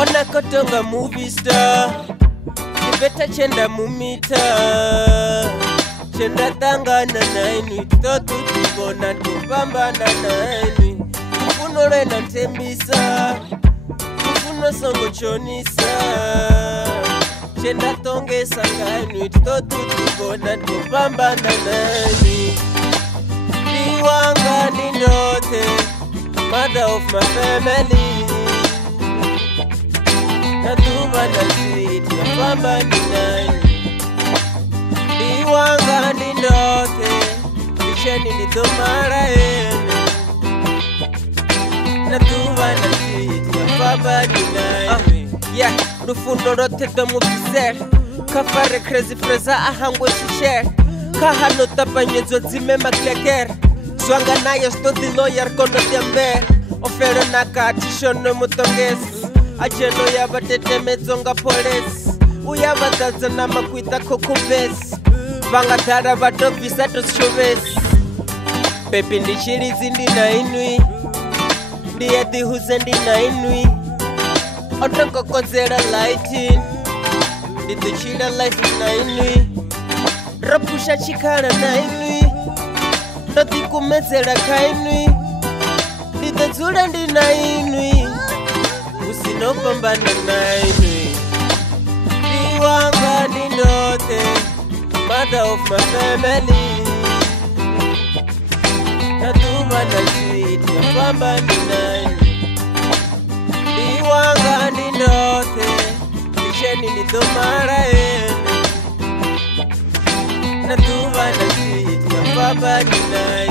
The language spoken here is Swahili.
Ona kotonga movie star Nibeta chenda mumita Chenda tangana naini Toto tibona tupambana naini Kufuno rena ntembisa Kufuno songo chonisa Chenda tonge sangaini Toto tibona tupambana naini Liwanga nindote Mother of my family Natuba na sweet ya kwamba ni nani Liwanga nindote Lisheni nitomara ene Natuba na sweet ya kwamba ni nani Yeah, rufundo rote domu biser Kafare crazy freza ahangwe shisher Kahano tapanyezo zime makleker Swanga nayo stodi lawyer kono tiambe Ofero nakatisho no mutongesi Ajeno yabatete mezonga polisi Uyabataza na makwita kokubesi Vangatara bato visato shovesi Pepi ndishirizi ndina inui Ndiyati huze ndina inui Otoko kozera lighting Ndituchira life na inui Rapusha chikara na inui Ndoti kumezera kainui Nditazura ndina inui Usinopambana nainui Liwanga nindote Mother of my family Natuba na sweet ya kwamba ni nani Liwanga nindote Lisheni nitomara ene Natuba na sweet ya kwamba ni nani